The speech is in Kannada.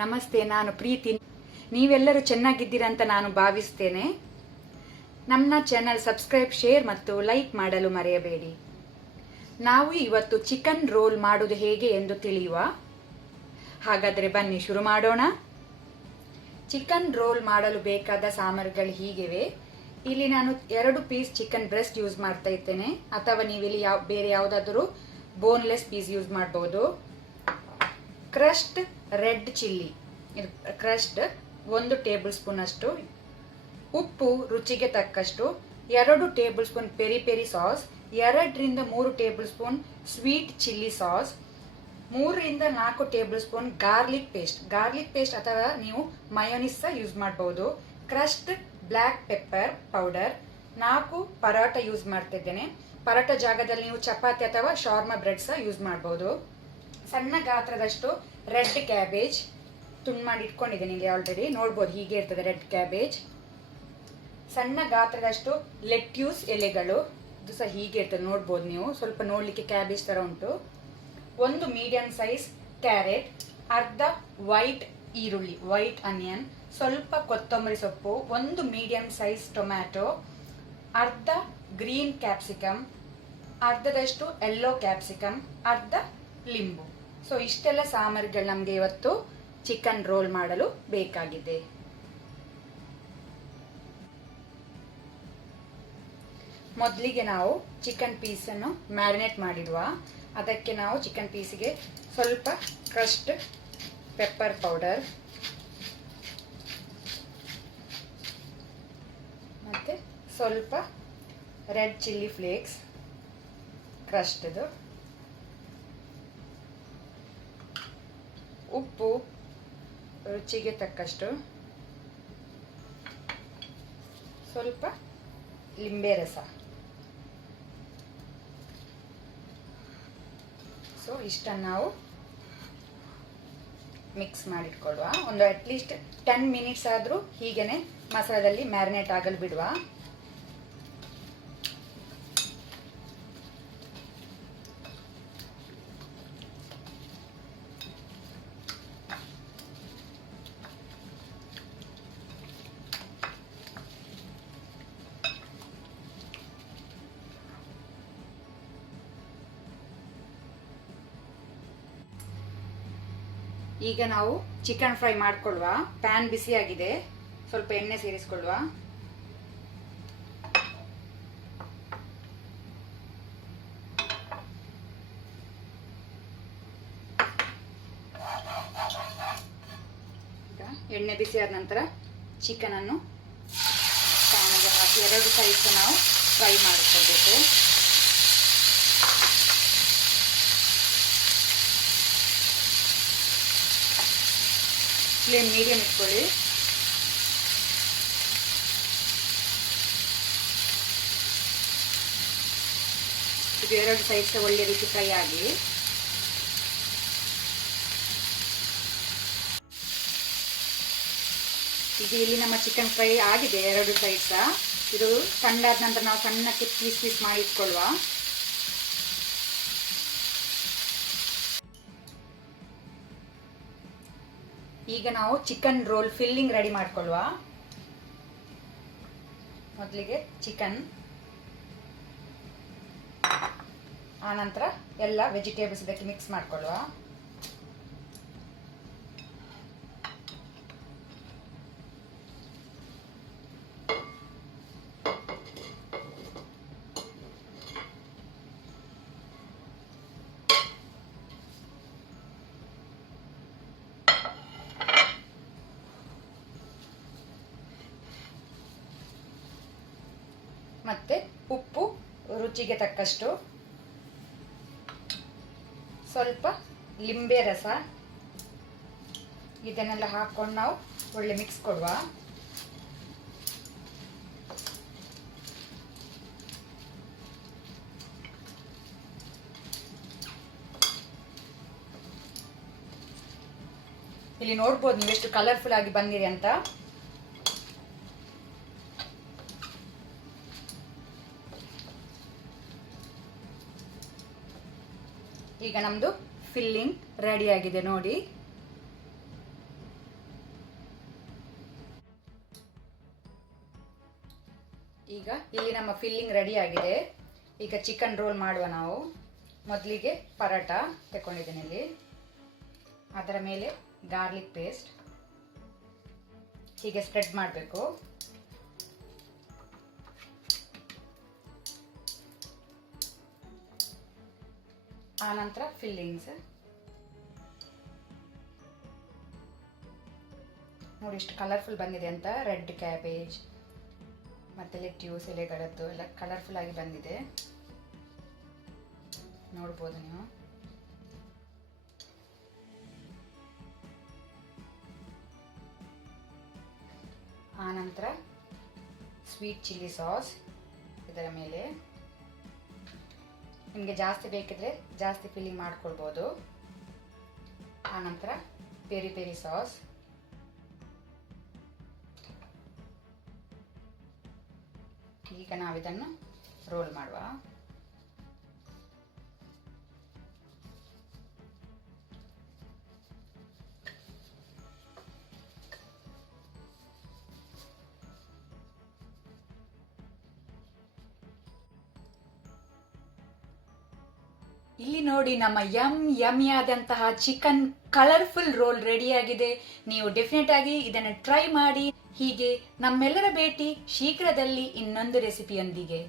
ನಮಸ್ತೆ, ನಾನು ಪ್ರೀತಿ. ನೀವೆಲ್ಲರೂ ಚೆನ್ನಾಗಿದ್ದೀರಾ ಅಂತ ನಾನು ಭಾವಿಸ್ತೇನೆ. ನಮ್ಮ ಚಾನಲ್ ಸಬ್ಸ್ಕ್ರೈಬ್, ಶೇರ್ ಮತ್ತು ಲೈಕ್ ಮಾಡಲು ಮರೆಯಬೇಡಿ. ನಾವು ಇವತ್ತು ಚಿಕನ್ ರೋಲ್ ಮಾಡುವುದು ಹೇಗೆ ಎಂದು ತಿಳಿಯುವ. ಹಾಗಾದರೆ ಬನ್ನಿ ಶುರು ಮಾಡೋಣ. ಚಿಕನ್ ರೋಲ್ ಮಾಡಲು ಬೇಕಾದ ಸಾಮಗ್ರಿಗಳು ಹೀಗಿವೆ. ಇಲ್ಲಿ ನಾನು 2 ಪೀಸ್ ಚಿಕನ್ ಬ್ರೆಸ್ಟ್ ಯೂಸ್ ಮಾಡ್ತಾ ಇದ್ದೇನೆ, ಅಥವಾ ನೀವಿಲ್ಲಿ ಬೇರೆ ಯಾವುದಾದರೂ ಬೋನ್ಲೆಸ್ ಪೀಸ್ ಯೂಸ್ ಮಾಡಬಹುದು. Crushed red chilli crushed 1 tablespoon ಅಷ್ಟು, ಉಪ್ಪು ರುಚಿಗೆ ತಕ್ಕಷ್ಟು, 2 tablespoon peri peri sauce, 2 ರಿಂದ 3 tablespoon sweet chilli sauce, 3 ರಿಂದ 4 ಟೇಬಲ್ ಸ್ಪೂನ್ ಗಾರ್ಲಿಕ್ ಪೇಸ್ಟ್ ಅಥವಾ ನೀವು ಮಯೋನಿಸ್ ಯೂಸ್ ಮಾಡಬಹುದು. Crushed black pepper powder, 4 paratha use ಮಾಡ್ತಿದ್ದೇನೆ. ಪರಾಟ ಜಾಗದಲ್ಲಿ ನೀವು ಚಪಾತಿ ಅಥವಾ ಶಾರ್ಮಾ ಬ್ರೆಡ್ ಸಹ ಯೂಸ್ ಮಾಡಬಹುದು. ಸಣ್ಣ ಗಾತ್ರದಷ್ಟು ರೆಡ್ ಕ್ಯಾಬೇಜ್ ತುಂಡು ಮಾಡಿ ಇಟ್ಕೊಂಡಿದ್ದೇನೆ, ಇಲ್ಲಿ ಆಲ್ರೆಡಿ ನೋಡ್ಬೋದು, ಹೀಗೆ ಇರ್ತದೆ ರೆಡ್ ಕ್ಯಾಬೇಜ್. ಸಣ್ಣ ಗಾತ್ರದಷ್ಟು ಲೆಟ್ಯೂಸ್ ಎಲೆಗಳು, ಇದು ಸಹ ಹೀಗೆ ಇರ್ತದೆ, ನೋಡ್ಬೋದು ನೀವು, ಸ್ವಲ್ಪ ನೋಡ್ಲಿಕ್ಕೆ ಕ್ಯಾಬೇಜ್ ತರ ಉಂಟು. 1 ಮೀಡಿಯಂ ಸೈಜ್ ಕ್ಯಾರೆಟ್, ಅರ್ಧ ವೈಟ್ ಈರುಳ್ಳಿ ವೈಟ್ ಆನಿಯನ್, ಸ್ವಲ್ಪ ಕೊತ್ತಂಬರಿ ಸೊಪ್ಪು, 1 ಮೀಡಿಯಂ ಸೈಜ್ ಟೊಮ್ಯಾಟೊ, ಅರ್ಧ ಗ್ರೀನ್ ಕ್ಯಾಪ್ಸಿಕಮ್, ಅರ್ಧದಷ್ಟು ಯೆಲ್ಲೋ ಕ್ಯಾಪ್ಸಿಕಮ್, ಅರ್ಧ ಲಿಂಬು. ಸೊ ಇಷ್ಟೆಲ್ಲ ಸಾಮಗ್ರಿಗಳು ನಮಗೆ ಇವತ್ತು ಚಿಕನ್ ರೋಲ್ ಮಾಡಲು ಬೇಕಾಗಿದೆ. ಮೊದಲಿಗೆ ನಾವು ಚಿಕನ್ ಪೀಸನ್ನು ಮ್ಯಾರಿನೇಟ್ ಮಾಡಿಡುವ. ಅದಕ್ಕೆ ನಾವು ಚಿಕನ್ ಪೀಸಿಗೆ ಸ್ವಲ್ಪ ಕ್ರಶ್ಡ್ ಪೆಪ್ಪರ್ ಪೌಡರ್ ಮತ್ತೆ ಸ್ವಲ್ಪ ರೆಡ್ ಚಿಲ್ಲಿ ಫ್ಲೇಕ್ಸ್ ಕ್ರಶ್ಡ್ದು, ಉಪ್ಪು ರುಚಿಗೆ ತಕ್ಕಷ್ಟು, ಸ್ವಲ್ಪ ಲಿಂಬೆ ರಸ. ಸೊ ಇಷ್ಟನ್ನು ನಾವು ಮಿಕ್ಸ್ ಮಾಡಿಟ್ಕೊಳ್ಳುವ. ಒಂದು ಅಟ್ಲೀಸ್ಟ್ 10 ಮಿನಿಟ್ಸ್ ಆದರೂ ಹೀಗೇನೆ ಮಸಾಲದಲ್ಲಿ ಮ್ಯಾರಿನೇಟ್ ಆಗಲು ಬಿಡುವ. ಈಗ ನಾವು ಚಿಕನ್ ಫ್ರೈ ಮಾಡಿಕೊಳ್ಳುವ. ಪ್ಯಾನ್ ಬಿಸಿಯಾಗಿದೆ, ಸ್ವಲ್ಪ ಎಣ್ಣೆ ಸೇರಿಸಿಕೊಳ್ಳುವ. ಈಗ ಎಣ್ಣೆ ಬಿಸಿಯಾದ ನಂತರ ಚಿಕನ್ ಅನ್ನು ಪ್ಯಾನ್ಗೆ ಹಾಕಿ 2 ಸೈಡ್ ನಾವು ಫ್ರೈ ಮಾಡಿಕೊಳ್ಬೇಕು. ಫ್ಲೇಮ್ ಮೀಡಿಯಂ ಇಟ್ಕೊಳ್ಳಿ. ಇದು 2 ಸೈಡ್ಸ್ ಒಳ್ಳೆ ರೀತಿ ಫ್ರೈ ಆಗಿ, ಇದು ಇಲ್ಲಿ ನಮ್ಮ ಚಿಕನ್ ಫ್ರೈ ಆಗಿದೆ 2 ಸೈಡ್ಸ್. ಇದು ಕಂಡಾದ ನಂತರ ನಾವು ಸಣ್ಣಕ್ಕೆ ಪೀಸ್ ಮಾಡಿ ಇಟ್ಕೊಳ್ಳುವ. ಈಗ ನಾವು ಚಿಕನ್ ರೋಲ್ ಫಿಲ್ಲಿಂಗ್ ರೆಡಿ ಮಾಡ್ಕೊಳ್ಳುವ. ಮೊದಲಿಗೆ ಚಿಕನ್, ಆನಂತರ ಎಲ್ಲ ವೆಜಿಟೇಬಲ್ಸ್ ಇದಕ್ಕೆ ಮಿಕ್ಸ್ ಮಾಡ್ಕೊಳ್ಳುವ. ಮತ್ತೆ ಉಪ್ಪು ರುಚಿಗೆ ತಕ್ಕಷ್ಟು, ಸ್ವಲ್ಪ ಲಿಂಬೆ ರಸ, ಇದನ್ನೆಲ್ಲ ಹಾಕೊಂಡು ನಾವು ಒಳ್ಳೆ ಮಿಕ್ಸ್ ಕೊಡುವ. ಇಲ್ಲಿ ನೋಡ್ಬೋದು ನೀವು ಎಷ್ಟು ಕಲರ್ಫುಲ್ ಆಗಿ ಬಂದಿದೆ ಅಂತ. ಈಗ ನಮ್ದು ಫಿಲ್ಲಿಂಗ್ ರೆಡಿ ಆಗಿದೆ ನೋಡಿ. ಈಗ ಇಲ್ಲಿ ನಮ್ಮ ಫಿಲ್ಲಿಂಗ್ ರೆಡಿ ಆಗಿದೆ. ಈಗ ಚಿಕನ್ ರೋಲ್ ಮಾಡುವ. ನಾವು ಮೊದಲಿಗೆ ಪರಾಟ ತಗೊಂಡಿದ್ದೇನೆ ಇಲ್ಲಿ. ಅದರ ಮೇಲೆ ಗಾರ್ಲಿಕ್ ಪೇಸ್ಟ್ ಹೀಗೆ ಸ್ಪ್ರೆಡ್ ಮಾಡಬೇಕು. ಆನಂತರ ಫಿಲ್ಲಿಂಗ್ಸ್ ನೋಡಿ ಎಷ್ಟು ಕಲರ್ಫುಲ್ ಬಂದಿದೆ ಅಂತ. ರೆಡ್ ಕ್ಯಾಬೇಜ್ ಮತ್ತೆ ಲೆಟ್ಯೂಸ್ ಎಲೆಗಳದ್ದು ಎಲ್ಲ ಕಲರ್ಫುಲ್ ಆಗಿ ಬಂದಿದೆ, ನೋಡ್ಬೋದು ನೀವು. ಆನಂತರ ಸ್ವೀಟ್ ಚಿಲ್ಲಿ ಸಾಸ್ ಇದರ ಮೇಲೆ. ನಿಮಗೆ ಜಾಸ್ತಿ ಬೇಕಿದ್ರೆ ಜಾಸ್ತಿ ಫಿಲ್ಲಿಂಗ್ ಮಾಡ್ಕೊಳ್ಬೋದು. ಆನಂತರ ಪೆರಿ ಪೆರಿ ಸಾಸ್. ಈಗ ನಾವಿದನ್ನು ರೋಲ್ ಮಾಡುವ. ಇಲ್ಲಿ ನೋಡಿ ನಮ್ಮ ಯಮ್ಮಿಯಾದಂತಹ ಚಿಕನ್ ಕಲರ್ಫುಲ್ ರೋಲ್ ರೆಡಿಯಾಗಿದೆ. ನೀವು ಡೆಫಿನೆಟ್ ಆಗಿ ಇದನ್ನು ಟ್ರೈ ಮಾಡಿ. ಹೀಗೆ ನಮ್ಮೆಲ್ಲರ ಭೇಟಿ ಶೀಘ್ರದಲ್ಲಿ ಇನ್ನೊಂದು ರೆಸಿಪಿಯೊಂದಿಗೆ.